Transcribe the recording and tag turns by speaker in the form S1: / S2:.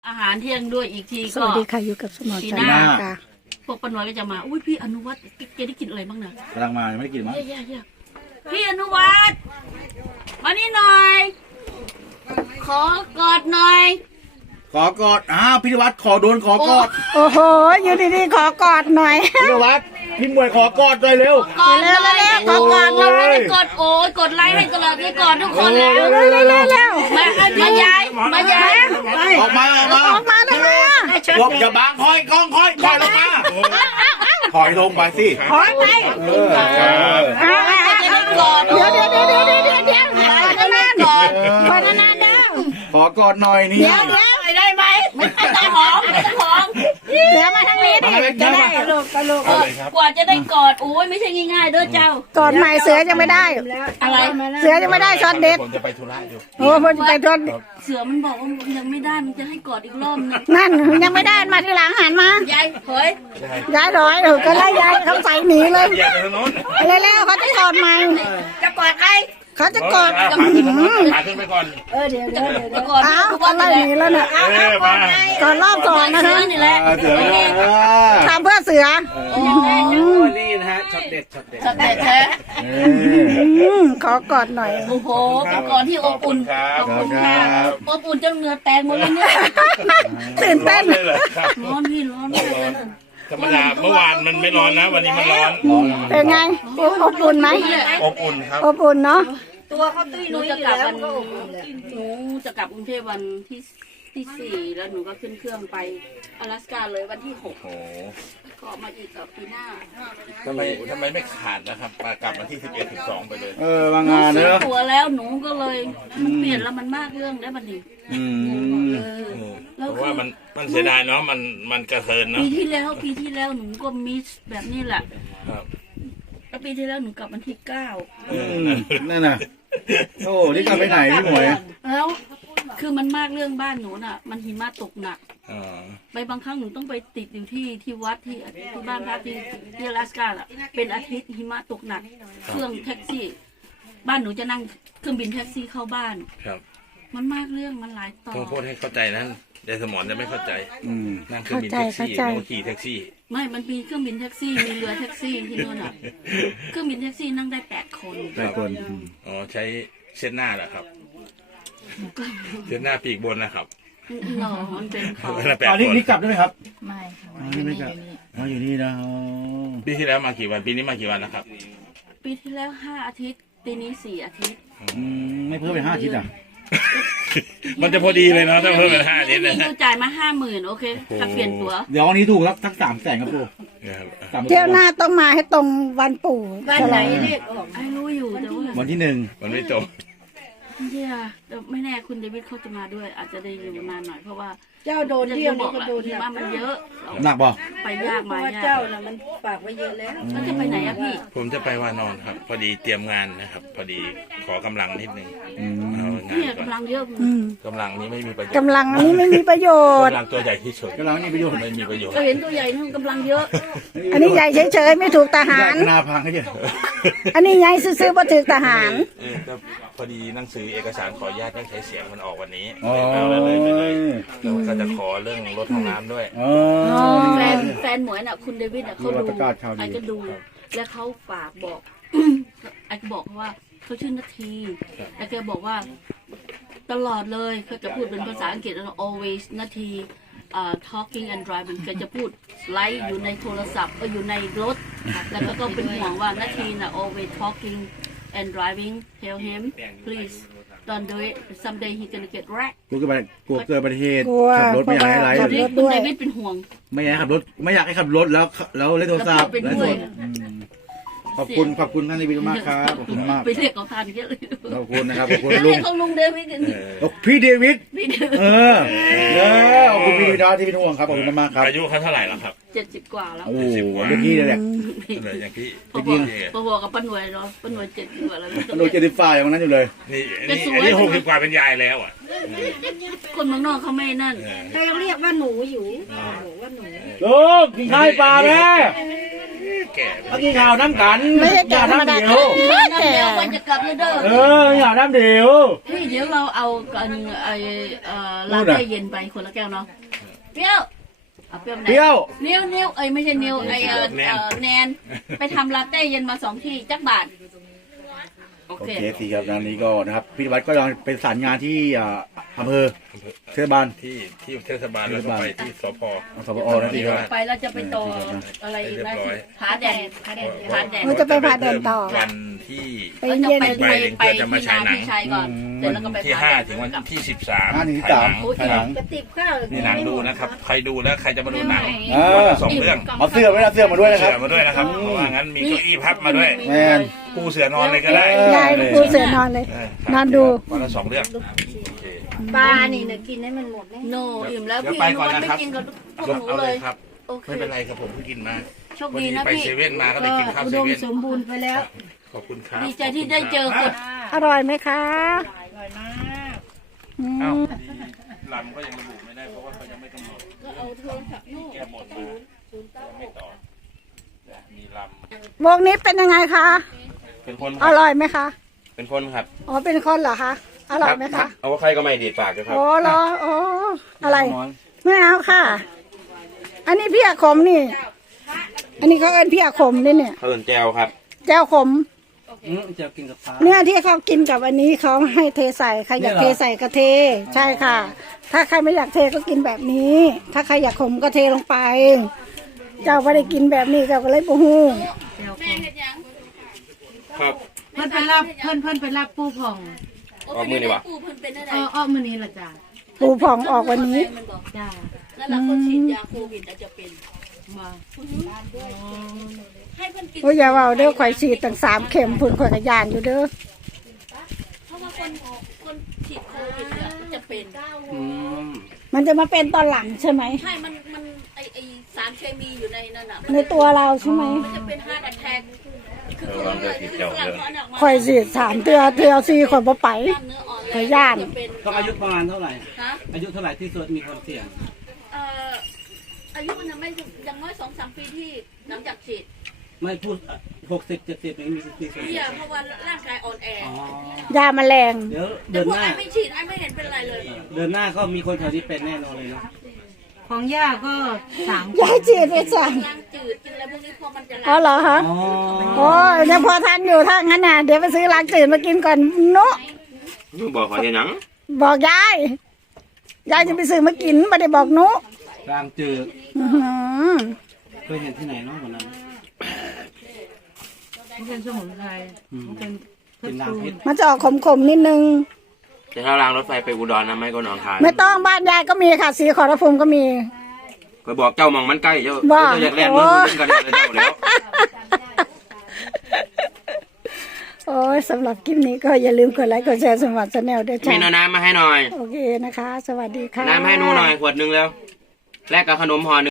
S1: อาหารเที่ยงด้วยอีกที
S2: ส
S1: ก็
S2: วัสดีค่ะอยู่กับสมอจันทร์ค่ะ
S1: พวกป้าน้อยก็จะมาอุ้ยพี่อนุวัฒน์แกได้กินอะไรบ้างนะ
S3: กำลังมายังไม่ได้กินมั้ง
S1: เย่พี่อนุวัฒน์มานี่หน่อย ขอกอดหน่อย
S3: ขอกอดพิธีวัฒน์ขอโดนขอกอด
S2: โอ้โหอยู่ดีๆขอกอดหน่อย
S3: พิธีวัฒน์พี่มวยขอกอดเลยเร็ว
S1: กอดเลย
S2: ขอกอด
S1: เราไม่ได้กอดโอ้ยกดไลค์ให้ตลอดได้กอดทุกคนแล้ว
S2: เร็ว
S1: มายาย
S3: ออกมา
S2: ออกมาได้ไหม
S3: พวกอย่าบังคอยกล้องคอยลงมาคอยลงไปสิ
S2: ขอไป
S1: จะได้กอด
S2: เดี๋ยวขอนานๆเด้อ
S3: ขอกอดหน่อยนี่
S1: ได้ไหมไม่ต้องหอมไม่ต้องหอม
S2: เดี๋ยวมาทางนี้ดิจะได้ลูก
S1: กว่าจะได้กอดโอ้ยไม่ใช่ง่ายๆเด้อเจ้าก
S2: อดใหม่เสือยังไม่ได้
S1: อะไร
S2: เสือยังไม่ได้ช็อตเด็ด
S4: ผมจะไปธุระอยู่
S2: โอ้เพิ่นไปช็อต
S1: เสือมันบอกว่ายังไม่ได้มันจะให้กอดอีกรอบนึง
S2: นั่นยังไม่ได้มาทีหลังหันมาย
S1: ายเฮ้ย
S2: ย้ายร้อยก็ไล่ย้ายเขาใส่หนีเลย
S4: อย่าไปทางโน้น
S2: เร็วๆเขาจะกอดใหม่
S1: จะกอดใคร
S2: เขาจะกอด
S4: ขาขึ้นทางโน้นขาขึ้นไปก่อน
S1: จะกอด
S2: อ้าวเขาไล่หนีแล้วเนี่ย
S4: มาก
S2: อดรอบสองนะคะ
S1: นี่แหละ
S3: เสือ
S2: ทำเพื่อเสือ
S5: นี่นะฮะช็อตเด็ดช็อตเด็ด
S1: สเตตแท้
S2: ขอกอดหน่อย
S1: โอ้โหเป็นกอดที่อบอุ่นขอบคุณค่ะอบอุ่นจนเหงื่อแตกหมดเลยเนี่ย
S2: ตื่นเต้น
S4: เลยเหรอครับ
S1: ร้อนพี่ร้อนเลย
S4: ธรรมดาเมื่อวานมันไม่ร้อนนะ วันนี้มันร้อน
S2: เป็นไงอบอุ่นไหม
S4: อบอุ่นครับ
S2: อบอุ่นเนาะ
S1: หนูจะกลับวันหนูจะกลับกรุงเทพวันที่4แล้วหนูก็ขึ้นเครื่องไป阿拉斯加เลยวันที่6
S4: โอ้โห
S1: ก็มาอีกกับปีหน้า
S4: ทำไมไม่ขาดนะครับมากลับวันที่11 12ไปเลย
S3: มางาน
S1: ซื้
S3: เน
S1: อ
S3: อะ
S1: ตั๋วแล้วหนูก็เลยมันเปลี่ยนแล้วมันมากเรื่องได้บัดนี้แล้ว
S4: เพราะว่ามันเสียดายเนาะมันกระเทินเนาะ
S1: ปีที่แล้วหนูก็มิสแบบนี้แหละ
S4: ครับ
S1: แล้วปีที่แล้วหนูกลับวันที่9
S3: นั่นน่ะโอ้นี่กลับไปไหนพี่หมวย
S1: แล้วคือมันมากเรื่องบ้านหนูน่ะ มันหิมะตกหนัก
S4: อ่า
S1: ไปบางครั้งหนูต้องไปติดอยู่ที่วัดที่บ้านพักที่阿拉斯加อ่ะเป็นอาทิตย์หิมะตกหนัก เครื่องแท็กซี่ บ้านหนูจะนั่งเครื่องบินแท็กซี่เข้าบ้าน
S4: ครับ
S1: มันมากเรื่องมันหลายต่อ
S4: ต้องพูดให้เข้าใจนะยายสมรจะไม่เข้าใจนั่งเครื่องบิน
S2: เข้า
S4: แท็ก
S2: ใจ
S4: ซี่
S2: เข้าใจ
S4: ต้องขี่แท็กซี่
S1: ไม่ มันมีเครื่องบินแท็กซี่ มีเรือแท็กซี่ที่นู่นอ่ะ เครื่องบินแท็กซี่นั่งได้8 คน
S3: หลายคน
S4: อ๋อใช้เช็ดหน้าเหรอครับเช็ดหน้าปีกบนนะครับ
S1: หรอมันเป็นเขา
S3: ตอนนี้นี่กลับได้ไหมครับ
S1: ไม่ค่ะ
S3: นี่ไม่กลับอยู่นี่นะ
S4: ปีที่แล้วมากี่วันปีนี้มากี่วันแล้วครับ
S1: ปีที่แล้ว5 อาทิตย์ ปีนี้4 อาทิตย์
S3: ไม่เพิ่มเป็น5 อาทิตย์อ่ะ
S4: มันจะพอดีเลยเนาะถ้าเพิ่มเป็น5 อาทิตย์
S1: ห
S4: นะ
S1: นูจ่ายมา50,000โอเคถ้าเปลี่ยนตั๋ว
S3: เดี๋ยววันนี้ถูกแล้วทั้ง300,000ครับปู่
S2: เที่ยวหน้าต้องมาให้ตรงวันปู่วันไหนเนี่ย
S1: ไอ้รู้อยู่แต่ว่า
S3: วันที่
S4: มันไม่จบ
S1: เนี่ยแต่ไม่แน่คุณเดวิดเขาจะมาด้วย อาจจะได้อยู่นานหน่อยเพราะว่า
S6: เจ้าโดนเที่ยว
S1: บ
S6: นี่
S1: อก
S6: ก็
S1: ละ
S6: โดน
S1: ที่
S6: หนั
S1: ว่าก มันเยอะ
S3: 1หนักบ่
S1: ไปยาก
S6: เพ
S1: มา
S6: ราะว่าย
S1: าก
S6: เจ้าน่ะมันฝากไว้เยอะแล้ว
S1: แล้วจะไปไหนอะพี่
S4: ผมจะไปวานอนครับ พอดีเตรียมงานนะครับ พอดีขอกำลังนิดนึงเอางาน
S1: เนี่ย
S4: ก่อน
S1: กำลังเยอะ
S4: กำลังนี้ไม่มีประโยชน์
S2: กำลังอันนี้ไม่มีประโยชน์
S4: กำลังตัวใหญ่ที่สุด
S3: กำลังนี่ประโยชน์
S4: ไม่มีประโยชน์
S1: ก็เห็นตัวใหญ่นั่นกำลังเยอะ
S2: อันนี้ใหญ่เฉยๆไม่ถูกทหาร
S3: นาพังให้เยอะ
S2: อันนี้ใหญ่ซื้อๆบ่ถูกทหาร
S4: ก็พอดีหนังสือเอกสารขออนุญาตต้องใช้เสียงมันออกวันนี้
S3: อ๋อ
S4: แล้วเลยไปเลยแล้วก็จะขอเรื่องรถห้องน้ำด้วย
S1: แฟนหมวยน่ะคุณเดวิดน่ะเขาดูไอ้ก็ดู แล้วเขาฝากบอก ไอ้ก็บอกว่าเขาชื่อนาทีไอ้แกบอกว่าตลอดเลยเขาจะพูดเป็นภาษาอังกฤษ always นาทีtalking and driving แกจะพูดไลฟ์อยู่ในโทรศัพท์ก็อยู่ในรถ แล้วก็เป็นห่วงว่านาทีน่ะ always talking and driving tell him please don't do it someday he gonna get wrecked
S3: กลัวเกิดอุบัติเหตุ
S2: กลัว
S3: ขับรถไม่อยากให้ไลฟ์
S2: ขับรถ
S1: คุณเดวิดเป็นห่วง
S3: ไม่อยากให้ขับรถไม่อยากให้ขับรถแล้วเล่นโทรศัพท์
S1: แล้วก็เป็น
S3: ไลฟ์
S1: ด้
S3: ส
S1: วย
S3: ดขอบคุณท่านนายวิทย์มากครับขอบคุณมาก
S1: ไปเรียกเขาทานเยอะเลย
S3: ขอบคุณนะครับขอบคุณ
S1: แล้ว
S3: ลุ
S1: เรีย
S3: ง
S1: กเขาลุงเดวิดกัน
S3: พี่เดวิด
S1: พี่เดวิด
S3: ขอบคุณพี่เดวิดที่เป็นห่วงครับขอบคุณมากครับ
S4: อายุเขาเท่าไหร่แล้วครับ
S1: 70 กว่าแล้ว
S3: โอ้โหเมื่อกี้เลยแหละ
S4: เลยอย่างที่
S1: พอๆกับป้าหน่วยเนาะป้าหน่วย70 กว่าแล้ว
S3: โล75อย่างนั้นอยู่เลย
S4: นี่60 กว่าเป็นยายแล้วอ่ะ
S1: คนเมืองนอกเขาไม่นั่น
S6: เขายังเรียกว่าหนูอยู่หนูว่าหนู
S3: ลูกกินข้าวปลาแม่
S4: แก่
S5: เมื่อกี้ข่าวน้ำกัน
S2: ไม่ใช่แก่ธรรมดา
S5: เดียว
S1: น้ำเดียววันจะกลับแล้วเด้อ
S5: ข่าวน้ำเดียว
S1: นี่เดี๋ยวเราเอากันลาเต้เย็นไปคนละแก้วเนาะเปรี้ยวเอาเปรี้ยวไหน
S5: เที่ยว
S1: นิ้วไม่ใช่นิ้วแนนไปทำลาเต้เย็นมา2 ที่จักบาทโอ
S3: โอ
S1: เค
S3: เคสิครับงานนี้ก็นะครับพี่วัดก็ยังเป็นสารงานที่อำเภอเทศบาล
S4: ที่เทศบาลแล้วก็ไปที่สพ
S3: สปอนะพี่ครับ
S1: ไปเราจะไปต่ออะไรอีกนะผาแดดผาแดด
S2: เราจะไปพาเดินต่อ
S4: วันที่
S2: ไป
S1: เราจะ
S2: เย็น
S1: ไป
S2: ๆ
S1: ไปที่นาพี่ชายก่อนเสร็จแล้วก็ไป
S4: ที่
S1: ผา
S4: 5 ถึงวันที่ 13
S3: 5 ถึง
S4: ถ่ายหนัง
S3: 13ถ่ายหนัง
S6: กระติบข้าว
S4: นี่หนังดูนะครับ ใครดูแล้วใครจะมาดูหนัง
S3: เออ
S4: วันละ2 เรื่อง
S3: เอาเสื้อไว้นะเสื้อมาด้วยนะค
S4: เสื
S3: รับ
S4: อมาด้วยนะครับเพราะว่างั้นมีเก้าอี้พับมาด้วย
S3: แมน
S4: ปูเสือนอนเลยก็ได้
S2: ได้ปูเสือนอนเลย นอนดู
S4: วันละ2 เรื่อง
S6: ปลานี่เนี่ยกินให้มันหมดนะ
S1: โนอิ่มแล้ว
S4: เดี๋ยว
S1: พี่
S4: ไป
S1: อนุ
S4: ก่อน
S1: วัฒน์
S4: นะครับ
S1: ไม่กินกับพวก
S4: ยก
S1: หนู
S4: เอา
S1: เล
S4: เลย ยครับ
S1: โอเค
S4: ไม่เป็นไรครับผมเพิ่งกินมา
S1: โชค
S4: วัน
S1: ดี
S4: นี้
S1: นะ
S4: ไป
S1: พี่
S4: เซเว่นมาก็ได้กินข้าว
S6: อุ
S4: เซ
S6: ดม
S4: เว่น
S6: สมบูรณ์ไปแล้ว
S4: ขอบคุณครับ
S1: ดีใจที่ได้เจอคน
S2: อร่อยไหมคะอื
S4: เอ้าม ลำก็ยังระบุไม่ได้เพราะว่าเขายังไม่กำหนด
S1: ก็เอาโทรศัพท์นู่น
S4: แก้หมดมาไม่ต่อมีล
S2: วงนี้เป็นยังไงคะ
S7: เป็นคน
S2: อร่อยไหมคะ
S7: เป็นคนครับ
S2: อ๋อ เป็นคนเหรอคะ อร่อยไหมคะ
S7: เอาว่าใครก็ไม่ดีดปากเลยครับ
S2: โอ้เหรอโอ้อะไร ไม่เอาค่ะ อันนี้พี่อาขมนี่ อันนี้เขาเอิ้นพี่อาขมนี่เนี่ย
S7: เขาเอินแจวครับ
S2: แจ่วขม
S5: จะกินกับปลา
S2: เนี่ยที่เขากินกับอันนี้เขาให้เทใส่ใครอยากเทใส่ก็เท ใช่ค่ะ ถ้าใครไม่อยากเทก็กินแบบนี้ ถ้าใครอยากขมก็เทลงไป เจ้าไม่ได้กินแบบนี้เจ้าก็เลยปูหู
S1: แม่เห็นยัง
S7: ครับ
S6: เพิ่นไปรับเพิ่นไปรับปูผ่อง
S7: ออกมือนี่วะ
S1: ปูเพิ่นเป็นอะไร
S6: อ้อมื้อนี้ล่ะจ้ะ
S2: ปูผ่องออกวันนี้
S1: มันบอก
S6: จ้า
S1: แล้วเราคนฉีดยาโควิดอาจจะเป็น
S6: มา
S1: ให้เพิ่นกิน
S2: โอ้ยอย่าว่าเด้อข่อยฉีดตั้ง3 เข็มพุ่นข่อยกระยานอยู่เด้อ
S1: เพราะว่าคนฉีดโควิดเนี่ยจะเป็น
S2: มันจะมาเป็นตอนหลังใช่ไหม
S1: ใช่มันไอสารเคมีอยู่ในนั่นน่ะ
S2: ในตัวเราใช่ไหม
S1: มันจะเป็นฮาร์ดแอทแทกคือเขาเลยที่ฝรั่งเขาออกมา
S2: ข่อยฉีด3 เทื่อ4ข่อยบ่ไป
S1: กล้ามเนื้ออ่อนแร
S2: ขอย้าน
S1: จะเป็น
S5: ต้องอายุประมาณเท่าไหร่
S1: ฮะ
S5: อายุเท่าไหร่ที่สุดมีความเสี่ยง
S1: อายุมันยังไม่ยังน้อย2-3 ปีที่หลังจากฉีด
S5: ไม่พูด60-70นี้มีส่วน
S1: พี่
S5: เสี่ย
S1: อะ
S5: ง
S1: เพราะว่าร่างกายอ่อนแอ
S5: อ๋อ
S2: ยาแมลง
S5: เดี๋ยว
S1: แต่
S5: เดิน
S1: พวก
S5: หน้า
S1: ไอ้ไม่ฉีดไอ้ไม่เห็นเป็นไรเลย
S5: เดินหน้าก็มีคนแถวนี้เป็นแน่นอนเลยเนาะ
S6: ของย่าก็3
S2: ยายฉีดไปสั่ง
S1: ล้างจืดกินอะไรพวกนี้พอมันจะ
S2: อ๋อเหรอคะ
S5: อ๋อ
S2: โอ้ยยังพอทันอยู่ถ้างั้นน่ะเดี๋ยวไปซื้อล้างจืดมากินก่อนนุ
S7: บอกขอเห็นหนัง
S2: บอกยาย ยายจะไปซื้อมากินไม่ได้บอกนุ
S5: กลางจืด
S2: อื้อหือ
S5: เคยเห็นที่ไหนเนาะวันนั้น
S6: มันเป็นสมุนไพรมันเป็น
S5: กินล้างพิษ
S2: มันจะออกขมๆนิดนึง
S7: แต่ถ้ารางรถไฟไปอุดรนะไม่ก็หนองคาย
S2: ไม่ต้องบ้านยายก็มีค่ะ สีขอรภูมิก็มี
S7: ไปบอกเจ้ามองมันใกล้เจ้า
S2: ว่า
S7: เจ้าอยากแล่นมือเล่นกันเลยเจ้าแล้ว
S2: โอ้ยสำหรับคลิปนี้ก็อย่าลืมกดไลค์กดแชร์สมบัติชาแนลด้วย
S7: มี
S2: จ้า
S7: น้ำมาให้หน่อย
S2: โอเคนะคะ สวัสดีค่ะ
S7: น้ำให้หนูหน่อยขวดนึงแล้วแลกกับขนมห่อนึง